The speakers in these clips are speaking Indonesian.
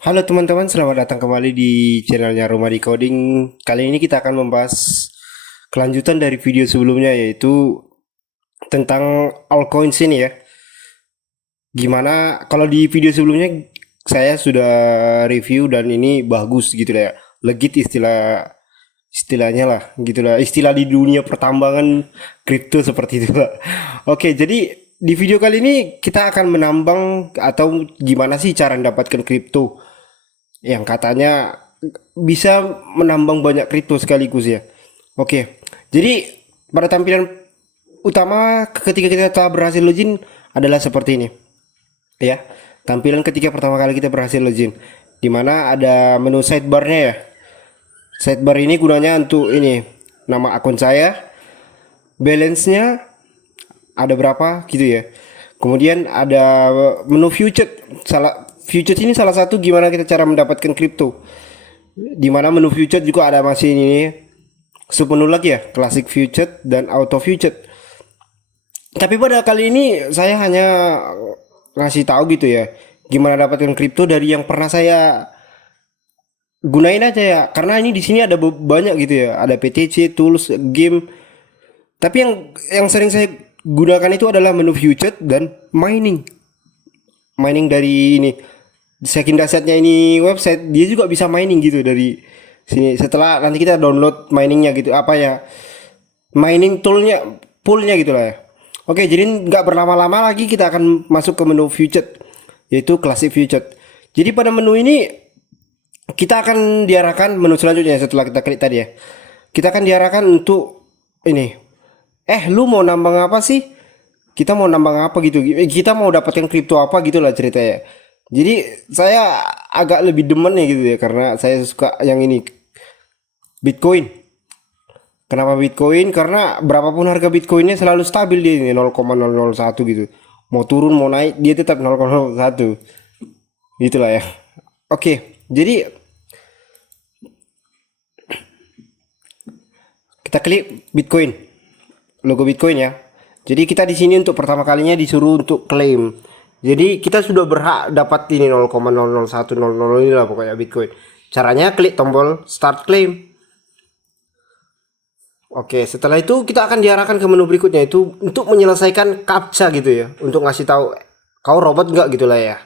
Halo teman-teman, selamat datang kembali di channelnya Rumah Decoding. Kali ini kita akan membahas kelanjutan dari video sebelumnya, yaitu tentang altcoins ini ya. Gimana kalau di video sebelumnya saya sudah review dan ini bagus gitu lah ya. Legit istilahnya lah gitu lah. Istilah di dunia pertambangan kripto seperti itu lah. Oke, jadi di video kali ini kita akan menambang atau gimana sih cara mendapatkan kripto yang katanya bisa menambang banyak kripto sekaligus ya. Oke, jadi pada tampilan utama ketika kita telah berhasil login adalah seperti ini ya. Tampilan ketika pertama kali kita berhasil login, dimana ada menu sidebarnya ya. Sidebar ini gunanya untuk ini, nama akun saya, balance-nya ada berapa gitu ya. Kemudian ada menu future. Future ini salah satu gimana kita cara mendapatkan kripto. Di mana menu future juga ada masih ini submenu lagi ya, classic future dan auto future. Tapi pada kali ini saya hanya ngasih tahu gitu ya, gimana dapatkan kripto dari yang pernah saya gunain aja ya. Karena ini di sini ada banyak gitu ya, ada PTC, tools, game. Tapi yang sering saya gunakan itu adalah menu future dan mining. Mining dari ini. Saking dasarnya ini website, dia juga bisa mining gitu dari sini. Setelah nanti kita download miningnya gitu, apa ya, mining toolnya, poolnya gitulah ya. Oke, jadi nggak berlama-lama lagi kita akan masuk ke menu future, yaitu classic future. Jadi pada menu ini kita akan diarahkan menu selanjutnya setelah kita klik tadi ya. Kita akan diarahkan untuk ini. Lu mau nambang apa sih? Kita mau nambang apa gitu? Kita mau dapatkan kripto apa gitulah ceritanya. Jadi saya agak lebih demen ya gitu ya, karena saya suka yang ini, Bitcoin. Kenapa Bitcoin? Karena berapapun harga Bitcoinnya selalu stabil di ini 0,001 gitu. Mau turun mau naik dia tetap 0,01. Gitulah ya. Oke, jadi kita klik Bitcoin. Logo Bitcoin ya. Jadi kita di sini untuk pertama kalinya disuruh untuk klaim. Jadi kita sudah berhak dapat ini 0,00100 ini lah pokoknya Bitcoin. Caranya klik tombol start claim. Oke, setelah itu kita akan diarahkan ke menu berikutnya, itu untuk menyelesaikan captcha gitu ya, untuk ngasih tahu kau robot nggak gitulah ya.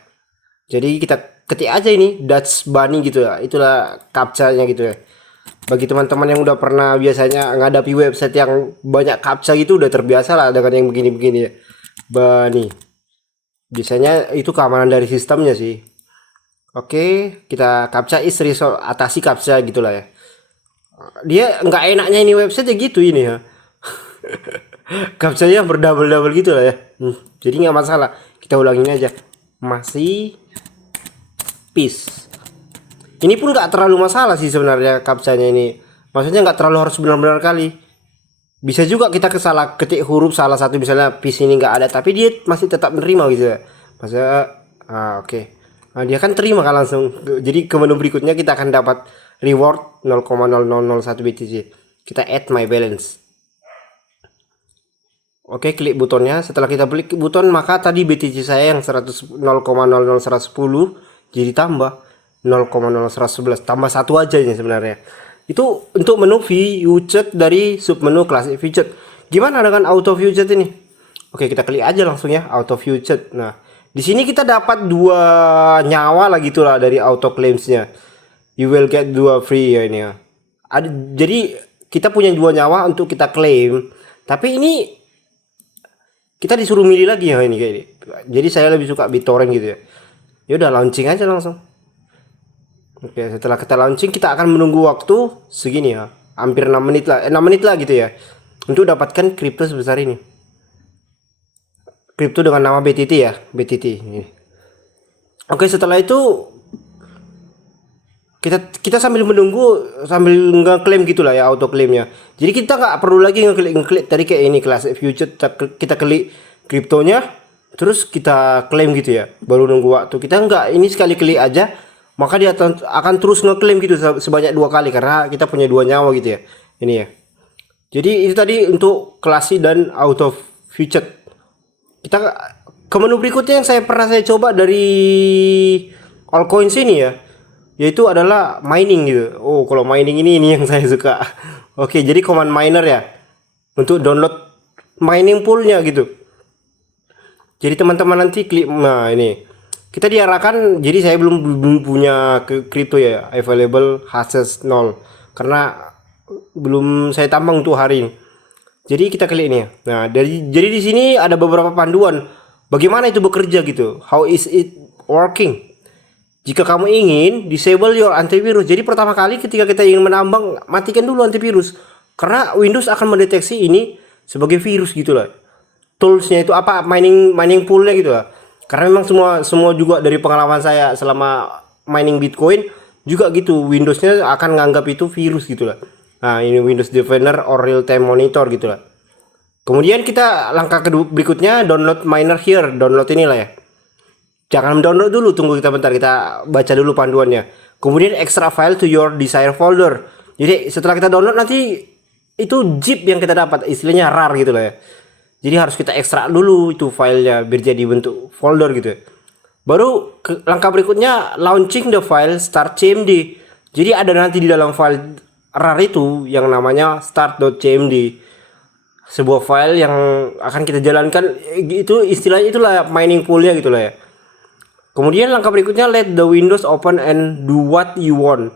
Jadi kita ketik aja ini Dutch Bunny gitu ya, itulah captcha-nya gitu ya. Bagi teman-teman yang udah pernah biasanya ngadapi website yang banyak captcha gitu, udah terbiasa lah dengan yang begini-begini ya. Bunny. Biasanya itu keamanan dari sistemnya sih. Oke, kita captcha is resolve, atasi captcha gitulah ya. Dia nggak enaknya ini website ya gitu ini ya. Captcha-nya berdouble-double gitu lah ya. Jadi nggak masalah. Kita ulangin aja. Masih peace. Ini pun nggak terlalu masalah sih sebenarnya captcha-nya ini. Maksudnya nggak terlalu harus benar-benar kali. Bisa juga kita kesalah ketik huruf salah satu, misalnya peace ini nggak ada, tapi dia masih tetap menerima gitu ya. Oke. Nah, dia kan terima kan langsung. Jadi ke menu berikutnya kita akan dapat reward 0,0001 BTC. Kita add my balance. Oke, klik butonnya. Setelah kita klik buton, maka tadi BTC saya yang 0,00110 jadi tambah 0,0111, tambah satu aja ini sebenarnya. Itu untuk menu future dari submenu classic future. Gimana dengan auto future ini? Oke, kita klik aja langsung ya auto future. Nah, di sini kita dapat 2 nyawa lah gitulah dari auto claimsnya. You will get 2 free ya ini ya. Jadi kita punya 2 nyawa untuk kita claim. Tapi ini kita disuruh milih lagi ya ini kayak ini. Jadi saya lebih suka BitTorrent gitu ya. Ya udah launching aja langsung. Oke, setelah kita launching kita akan menunggu waktu segini ya. Hampir 6 menit lah, 6 menit lah gitu ya. Untuk dapatkan kripto sebesar ini. Kripto dengan nama BTT ya, BTT ini. Oke, setelah itu kita sambil menunggu, sambil ngeklaim gitulah ya, auto claimnya. Jadi kita nggak perlu lagi ngeklik tadi kayak ini classic future, kita klik kriptonya terus kita klaim gitu ya, baru nunggu waktu. Kita nggak, ini sekali klik aja maka dia akan terus ngeklaim gitu sebanyak 2 kali karena kita punya 2 nyawa gitu ya ini ya. Jadi itu tadi untuk classic dan auto future. Kita ke menu berikutnya yang saya pernah coba dari altcoins ini ya. yaitu adalah mining gitu. Oh, kalau mining ini yang saya suka. Oke, jadi command miner ya untuk download mining poolnya gitu. Jadi teman-teman nanti klik, nah ini kita diarahkan. Jadi saya belum punya kripto ya, available hashes 0 karena belum saya tambang untuk hari ini. Jadi kita klik ini ya. Nah, jadi di sini ada beberapa panduan bagaimana itu bekerja gitu. How is it working? Jika kamu ingin disable your antivirus. Jadi pertama kali ketika kita ingin menambang, matikan dulu antivirus. Karena Windows akan mendeteksi ini sebagai virus gitu lah. Toolsnya itu apa, mining poolnya gitu lah. Karena memang semua juga dari pengalaman saya selama mining Bitcoin juga gitu, Windowsnya akan nganggap itu virus gitu lah. Nah, ini Windows Defender or Real Time Monitor gitu lah. Kemudian kita langkah kedua berikutnya, download miner here. Download inilah ya. Jangan download dulu, tunggu kita bentar, kita baca dulu panduannya. Kemudian extra file to your desired folder. Jadi setelah kita download nanti itu zip yang kita dapat, istilahnya RAR gitu lah ya. Jadi harus kita ekstrak dulu itu filenya biar jadi bentuk folder gitu ya. Baru langkah berikutnya, launching the file start cmd. Jadi ada nanti di dalam file RAR itu yang namanya start.cmd, sebuah file yang akan kita jalankan. Itu istilahnya itulah mining poolnya gitu lah ya. Kemudian langkah berikutnya, let the Windows open and do what you want.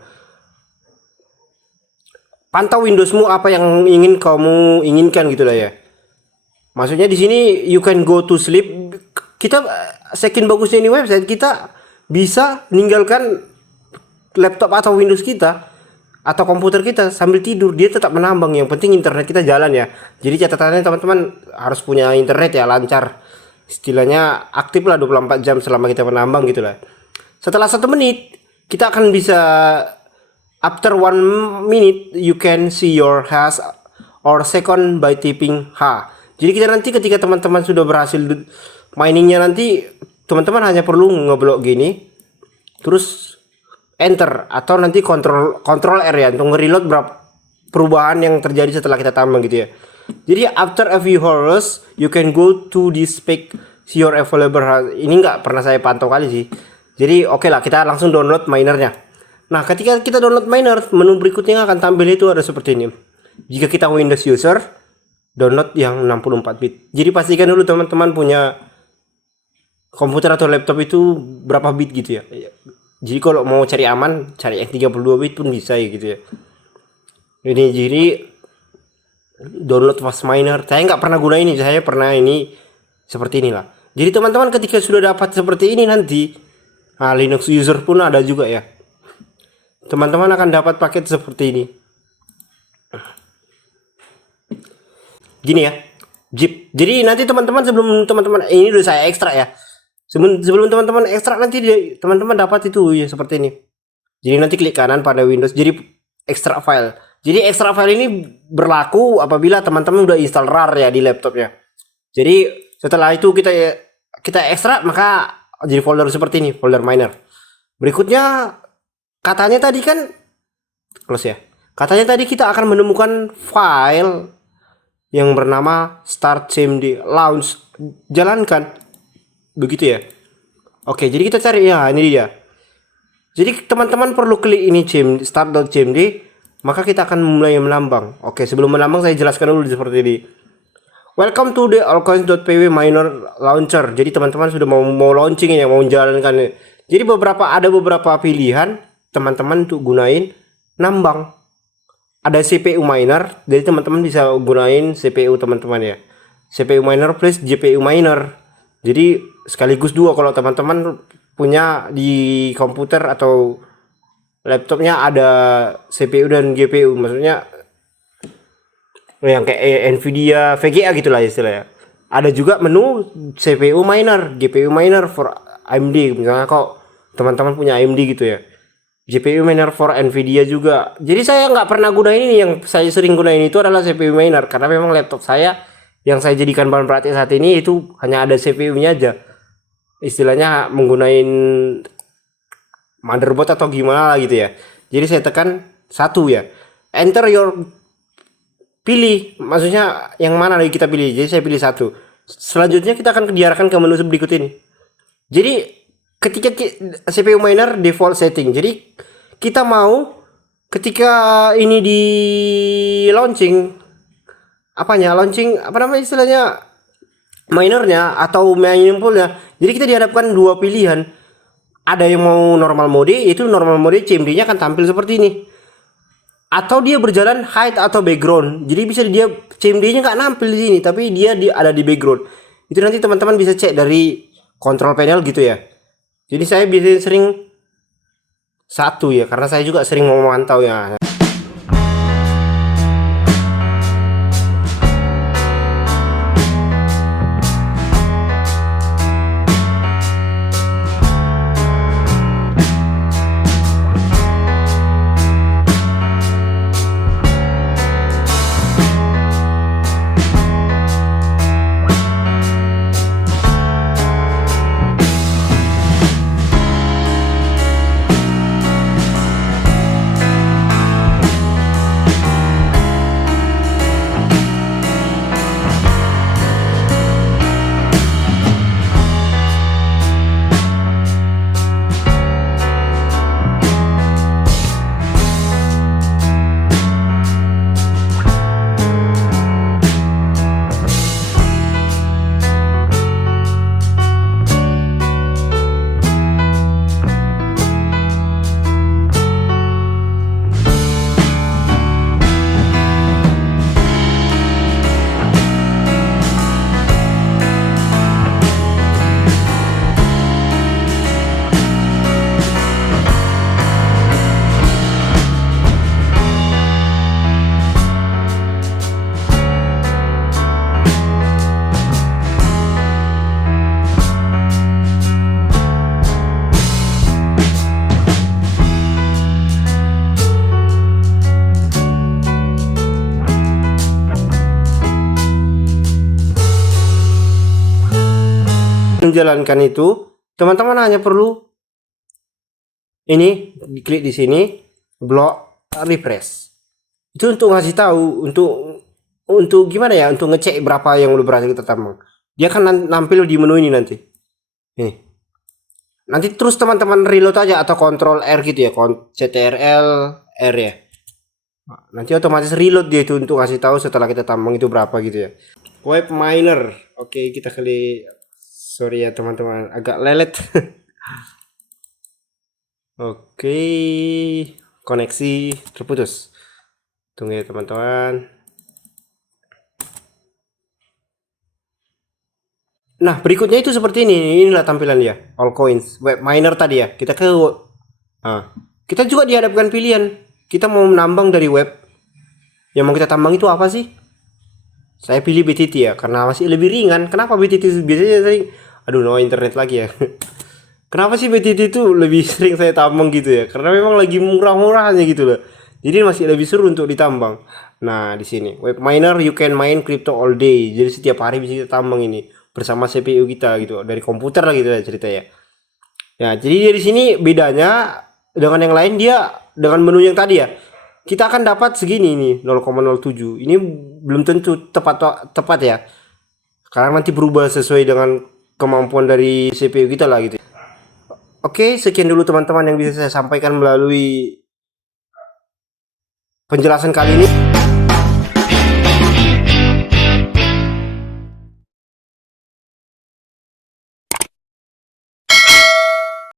Pantau Windowsmu apa yang ingin kamu inginkan gitu lah ya. Maksudnya di sini you can go to sleep. Kita saking bagusnya ini website, kita bisa meninggalkan laptop atau Windows kita atau komputer kita sambil tidur, dia tetap menambang. Yang penting internet kita jalan ya. Jadi catatannya teman-teman harus punya internet ya, lancar. Istilahnya aktif lah 24 jam selama kita menambang gitu lah. Setelah 1 menit kita akan bisa, after 1 minute you can see your hash or second by typing H. Jadi kita nanti ketika teman-teman sudah berhasil miningnya, nanti teman-teman hanya perlu ngeblok gini terus enter, atau nanti control R ya untuk nge-reload berapa perubahan yang terjadi setelah kita tambang gitu ya. Jadi after a few hours you can go to this page, see your available. Ini nggak pernah saya pantau kali sih. Jadi oke lah, kita langsung download minernya. Nah, ketika kita download miner, menu berikutnya akan tampil itu ada seperti ini. Jika kita Windows user, download yang 64 bit. Jadi pastikan dulu teman-teman punya komputer atau laptop itu berapa bit gitu ya. Jadi kalau mau cari aman, cari yang 32 bit pun bisa ya gitu ya. Ini jadi download fast miner. Saya nggak pernah guna ini, saya pernah ini seperti inilah. Jadi teman-teman ketika sudah dapat seperti ini nanti, nah, Linux user pun ada juga ya. Teman-teman akan dapat paket seperti ini. Gini ya, zip. Jadi nanti teman-teman, sebelum teman-teman ini udah saya ekstrak ya. Sebelum teman-teman ekstrak nanti teman-teman dapat itu ya seperti ini. Jadi nanti klik kanan pada Windows, jadi ekstrak file. Jadi ekstrak file ini berlaku apabila teman-teman udah install RAR ya di laptopnya. Jadi setelah itu kita ekstrak, maka jadi folder seperti ini, folder miner. Berikutnya katanya tadi kan close ya. Katanya tadi kita akan menemukan file yang bernama start.cmd, launch, jalankan. Begitu ya. Oke, jadi kita cari ya, ini dia. Jadi teman-teman perlu klik ini start.cmd, maka kita akan mulai menambang. Oke, sebelum menambang saya jelaskan dulu seperti ini. Welcome to the allcoins.pw miner launcher. Jadi teman-teman sudah mau launching ya, mau menjalankan. Jadi ada beberapa pilihan teman-teman untuk gunain nambang. Ada CPU miner, jadi teman-teman bisa gunain CPU teman-teman ya. CPU miner plus GPU miner. Jadi sekaligus dua kalau teman-teman punya di komputer atau laptopnya ada CPU dan GPU, maksudnya yang kayak Nvidia, VGA gitulah istilahnya. Ada juga menu CPU miner, GPU miner for AMD. Misalnya kok teman-teman punya AMD gitu ya, GPU miner for Nvidia juga. Jadi saya nggak pernah gunain ini, yang saya sering gunain itu adalah CPU miner karena memang laptop saya yang saya jadikan bahan praktik saat ini itu hanya ada CPU-nya aja. Istilahnya menggunakan motherboard atau gimana lah gitu ya. Jadi saya tekan 1 ya. Enter your, pilih, maksudnya yang mana lagi kita pilih. Jadi saya pilih 1. Selanjutnya kita akan diarahkan ke menu berikut ini. Jadi ketika CPU miner default setting. Jadi kita mau ketika ini di launching apa namanya istilahnya, minernya atau mining poolnya. Jadi kita dihadapkan dua pilihan. Ada yang mau normal mode, itu normal mode CMD-nya akan tampil seperti ini. Atau dia berjalan hide atau background. Jadi bisa dia CMD-nya nggak nampil di sini, tapi dia ada di background. Itu nanti teman-teman bisa cek dari control panel gitu ya. Jadi saya biasanya sering satu ya, karena saya juga sering memantau ya. Menjalankan itu, teman-teman hanya perlu ini diklik di sini, block refresh. Itu untuk ngasih tahu, untuk gimana ya, untuk ngecek berapa yang udah berhasil kita tambang. Dia akan nampil di menu ini nanti. Ini. Nanti terus teman-teman reload aja atau control R gitu ya, CTRL R ya. Nanti otomatis reload dia itu untuk ngasih tahu setelah kita tambang itu berapa gitu ya. Web miner. Oke, kita klik. Sorry ya teman-teman, agak lelet. Oke, koneksi terputus. Tunggu ya teman-teman. Nah, berikutnya itu seperti ini. Inilah tampilan ya, all coins, web miner tadi ya. Kita kita juga dihadapkan pilihan. Kita mau menambang dari web. Yang mau kita tambang itu apa sih? Saya pilih BTT ya, karena masih lebih ringan. Kenapa BTT biasanya sering? Aduh, no internet lagi ya. Kenapa sih BTT itu lebih sering saya tambang gitu ya? Karena memang lagi murah-murahnya gitu loh. Jadi masih lebih seru untuk ditambang. Nah, di sini web miner you can mine crypto all day. Jadi setiap hari bisa kita tambang ini bersama CPU kita gitu, dari komputer lah gitu ya cerita ya. Ya, jadi dari sini bedanya dengan yang lain, dia dengan menu yang tadi ya. Kita akan dapat segini nih, 0,07. Ini belum tentu tepat ya. Karena nanti berubah sesuai dengan kemampuan dari CPU kita lah gitu. Oke, sekian dulu teman-teman yang bisa saya sampaikan melalui penjelasan kali ini.